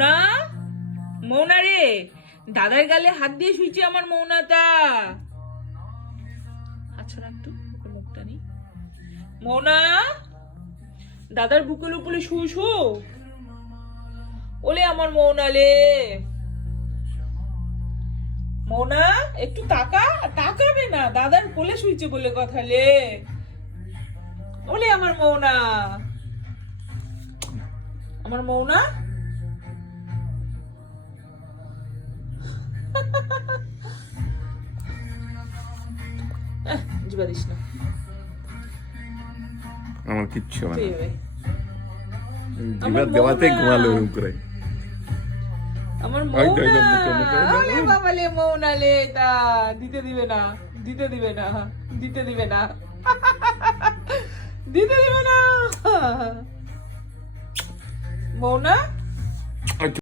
না মৌনা রে, দাদার গালে হাত দিয়ে শুইছে আমার মৌনাটা। আচ্ছা একটু মুখটা নি। মৌনা, দাদার বুকের উপরে শুইছো? ওলে আমার মৌনালে। মৌনা একটু তাকাবে না, দাদার কোলে শুইছে বলে কথা লে। ওলে আমার মৌনা, আমার মৌনা। জিবা দিস না, আমার কিচ্ছু হবে তুই না। হবে। জিবা দেওয়াতে ঘুমালো ওরকম করে। আমার ওই তো, মৌনা, মুখে, মুখে, মুখে। ওলে বাবা লে মৌনা লে, তা দিতে দিবে না, দিতে দিবে না, দিতে দিবে না, দিতে দিবে না। মৌনা